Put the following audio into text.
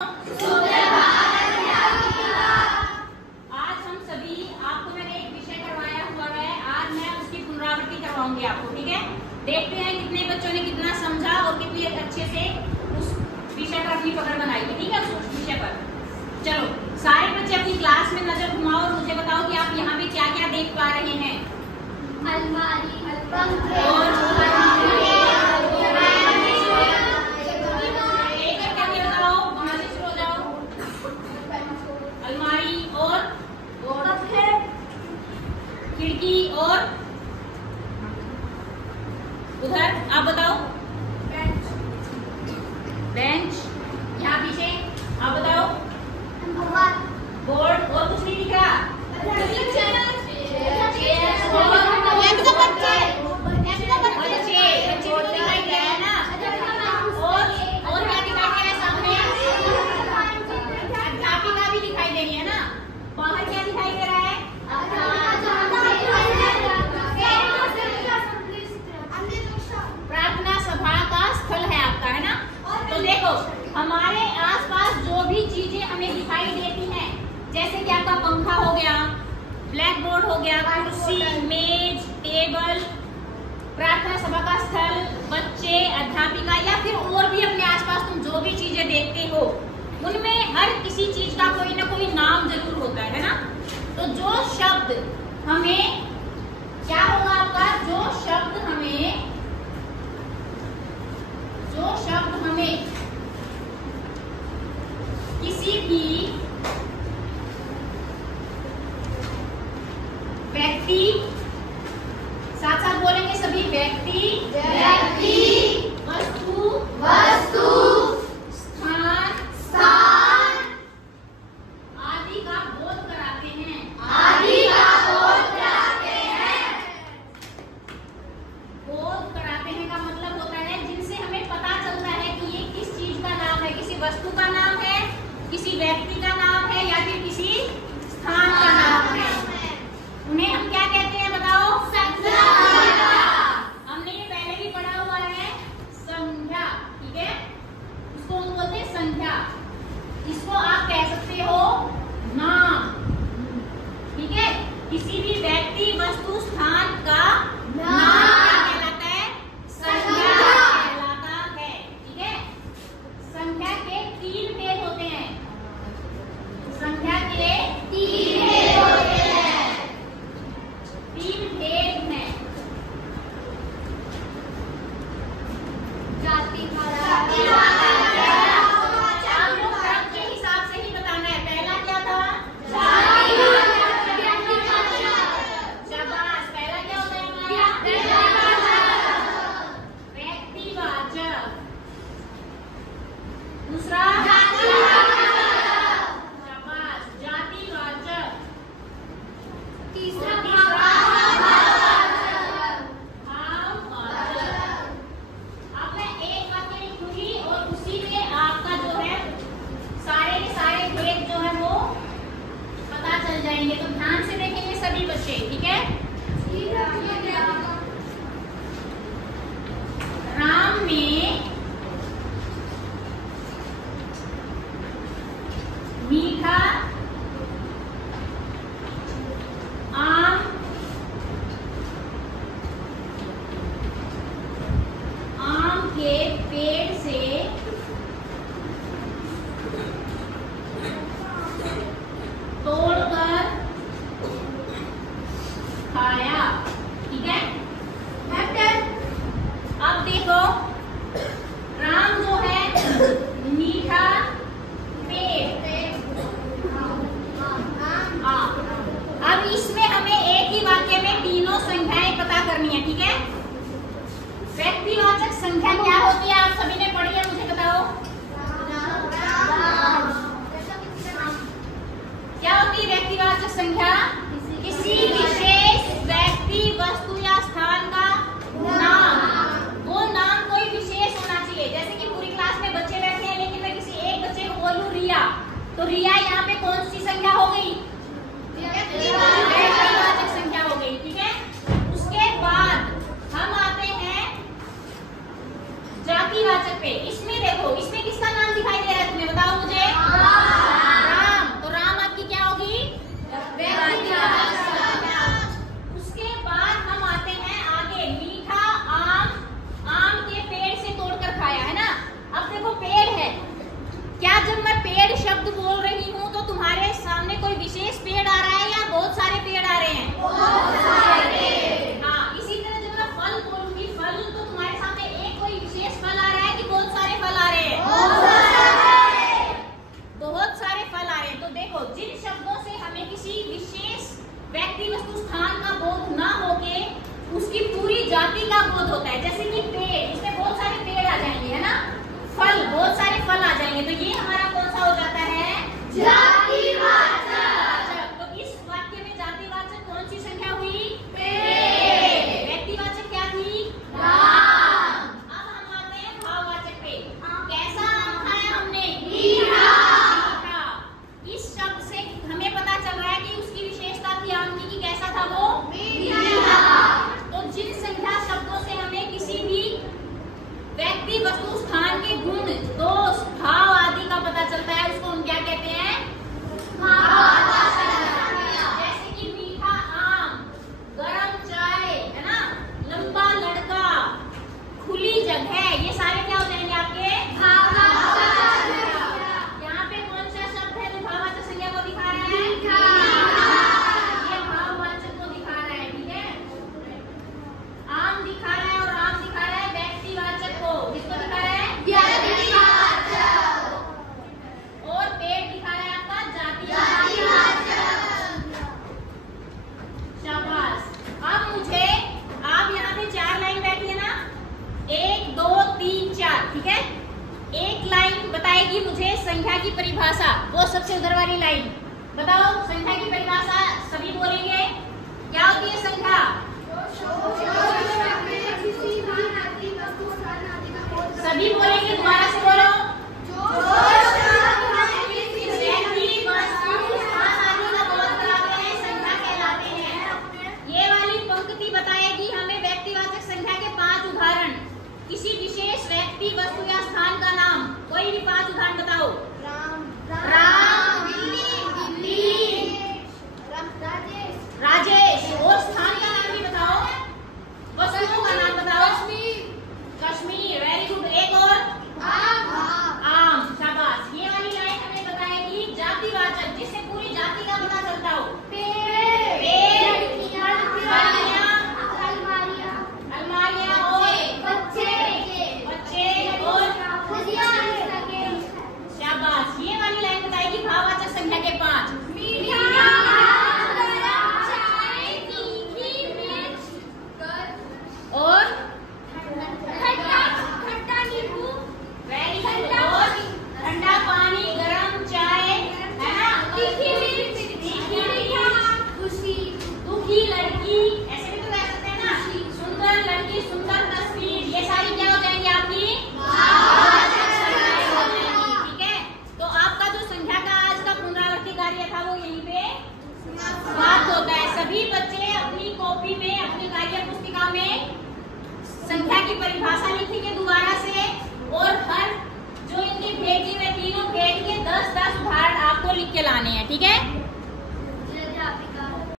आज हम सभी आपको मैंने एक विषय करवाया हुआ है। आज मैं उसकी पुनरावृत्ति करवाऊंगी आपको, ठीक है। देखते हैं कितने बच्चों ने कितना समझा और कितने अच्छे से उस विषय पर अपनी पकड़ बनाई है, ठीक है। उस विषय पर चलो सारे बच्चे अपनी क्लास में नजर घुमाओ और मुझे बताओ कि आप यहाँ पे क्या क्या देख पा रहे हैं। अलमारी, अलमारी और खिड़की और उधर आप बताओ। बेंच यहाँ पीछे आप बताओ। बोर्ड और कुछ नहीं दिख रहा। हमारे आसपास जो भी चीजें हमें दिखाई देती हैं, जैसे कि आपका पंखा हो गया, ब्लैक बोर्ड हो गया, कुर्सी, मेज, टेबल, प्रार्थना सभा का स्थल, बच्चे, अध्यापिका या फिर और भी अपने आसपास तुम जो भी चीजें देखते हो, उनमें हर किसी चीज का कोई ना कोई नाम जरूर होता है ना। तो जो शब्द हमें क्या होगा आपका, जो शब्द हमें किसी भी व्यक्ति, साथ साथ बोलेंगे सभी, व्यक्ति, वस्तु, स्थान आदि का बोध कराते हैं। बोध कराते हैं का मतलब होता है जिनसे हमें पता चलता है कि ये किस चीज का नाम है, किसी वस्तु का नाम है, किसी व्यक्ति का नाम है या फिर किसी स्थान का नाम है। उन्हें हम क्या कहते हैं बताओ? संख्या। हमने ये पहले भी पढ़ा हुआ है, संख्या, ठीक है। इसको हम बोलते हैं संख्या। इसको आप कह सकते हो नाम, ठीक है। किसी भी व्यक्ति, वस्तु, स्थान का नाम कहलाता है, संख्या कहलाता है, ठीक है। संख्या के 3 भेद होते हैं। संख्या के 3 भेद होते हैं। 3 भेद हैं। जाति, आप लोग क्रम के हिसाब से ही बताना है। पहला क्या था? शाबाश। पहला क्या होता है हमारा? व्यक्तिवाचक। दूसरा शाबाश, जातिवाचक। तीसरा भाववाचक। अब मैं एक वाक्य लिखूंगी और उसी में आपका जो है सारे के सारे भेद जो है वो पता चल जाएंगे। तो ध्यान से देखेंगे सभी बच्चे, ठीक है। राम में मीठा आम के पेड़ से तोड़कर खाया, ठीक है। अब देखो, राम जो है मीठा पेड़, अब इसमें हमें एक ही वाक्य में तीनों संख्याएं पता करनी है, ठीक है। व्यक्तिवाचक संख्या क्या होती है, आप सभी ने पढ़ी है, मुझे बताओ। क्या होती है व्यक्तिवाचक संख्या? किसी विशेष व्यक्ति, वस्तु या स्थान का नाम। वो नाम कोई विशेष होना चाहिए। जैसे कि पूरी क्लास में बच्चे बैठे हैं लेकिन मैं किसी एक बच्चे को बोलूं रिया, तो रिया यहाँ पे कौन सी संख्या हो गई? व्यक्तिवाचक संख्या हो गई, ठीक है। उसके बाद हम आते हैं जातिवाचक पे। इसमें देखो, इसमें किसका नाम दिखाई दे रहा है तुम्हें बताओ मुझे। विशेष पेड़ आ रहा है या बहुत सारे पेड़ आ रहे हैं? बहुत सारे। हाँ, इसी तरह जब मैं फल बोलूंगी, फल तो तुम्हारे सामने एक कोई विशेष फल आ रहा है कि बहुत सारे फल आ रहे हैं? बहुत सारे फल आ रहे हैं। तो देखो, जिन शब्दों से हमें किसी विशेष व्यक्ति वस्तु स्थान का बोध ना होके उसकी पूरी जाति का बोध होता है। जैसे कि पेड़, इसमें बहुत सारे पेड़ आ जाएंगे, है ना। फल, बहुत सारे फल आ जाएंगे, तो ये हमारा कौन सा हो जाता है? जातिवाचक। तो इस वाक्य में जातिवाचक कौन सी संख्या हुई? पेड़। व्यक्तिवाचक क्या थी? राम। अब हम आते हैं भाववाचक पे। कैसा आम खाया हमने? मीठा। इस शब्द से हमें पता चल रहा है कि उसकी विशेषता थी आम की, कि कैसा था वो? मीठा। तो जिन संख्या शब्दों से हमें किसी भी व्यक्ति वस्तु स्थान के गुण, दोष, भाव आदि का पता चलता है, उसको हम क्या कहते हैं? जैसे कि मीठा आम, गरम चाय, है ना, लंबा लड़का, खुली जगह, ये सारे क्या हो जाएंगे आपके? यहाँ पे कौन सा शब्द है जो भाववाचक संज्ञा को दिखा रहा है? ये भाववाचक को दिखा रहा है, ठीक है। आम दिखा रहा है और आम दिखा रहा है व्यक्तिवाचक को। किसको दिखा रहा है? और पेड़ दिखा रहा है आपका जातिवाचक। शाबाश। अब मुझे, आप यहाँ पे 4 लाइन बैठी है ना, 1 2 3 4, ठीक है। एक लाइन बताएगी मुझे संख्या की परिभाषा, वो सबसे उधर वाली लाइन बताओ। संख्या की परिभाषा सभी बोलेंगे, क्या होती है संख्या? सभी बोलेंगे, दोबारा से बोलो। संख्या कहलाते हैं। ये वाली पंक्ति बताएगी हमें व्यक्तिवाचक संख्या के 5 उदाहरण। किसी विशेष व्यक्ति, वस्तु या स्थान का नाम, कोई भी 5 उदाहरण बताओ। राम, राजेश। और स्थान का नाम भी बताओ, वस्तुओं का नाम बताओ। Kashmir, very good. एक और? आम। शाबाश। ये वाली लाइन हमें बताएगी जातिवाचक, जिससे पूरी जाति का पता चलता हो। अलमारियां और बच्चे और शाबाश। ये वाली लाइन बताएगी भाववाचक संख्या के 5। और वेरी गुड। और ठंडा पानी, गरम चाय, है ना, दुखी लड़की, ऐसे भी तो कह सकते हैं ना। सुंदर लड़की, सुंदर तस्वीर, ये सारी क्या हो जाएंगी आपकी? ठीक है। तो आपका जो संख्या का आज का पुनरावृत्ति कार्य था वो यहीं पे समाप्त होता है। सभी बच्चे अपनी कॉपी में, अपनी कार्य पुस्तिका में संख्या की परिभाषा लिखेंगे दोबारा से, और हर जो इनके भेजे हुए तीनों भेद के 10-10 उदाहरण आपको लिख के लाने हैं, ठीक है।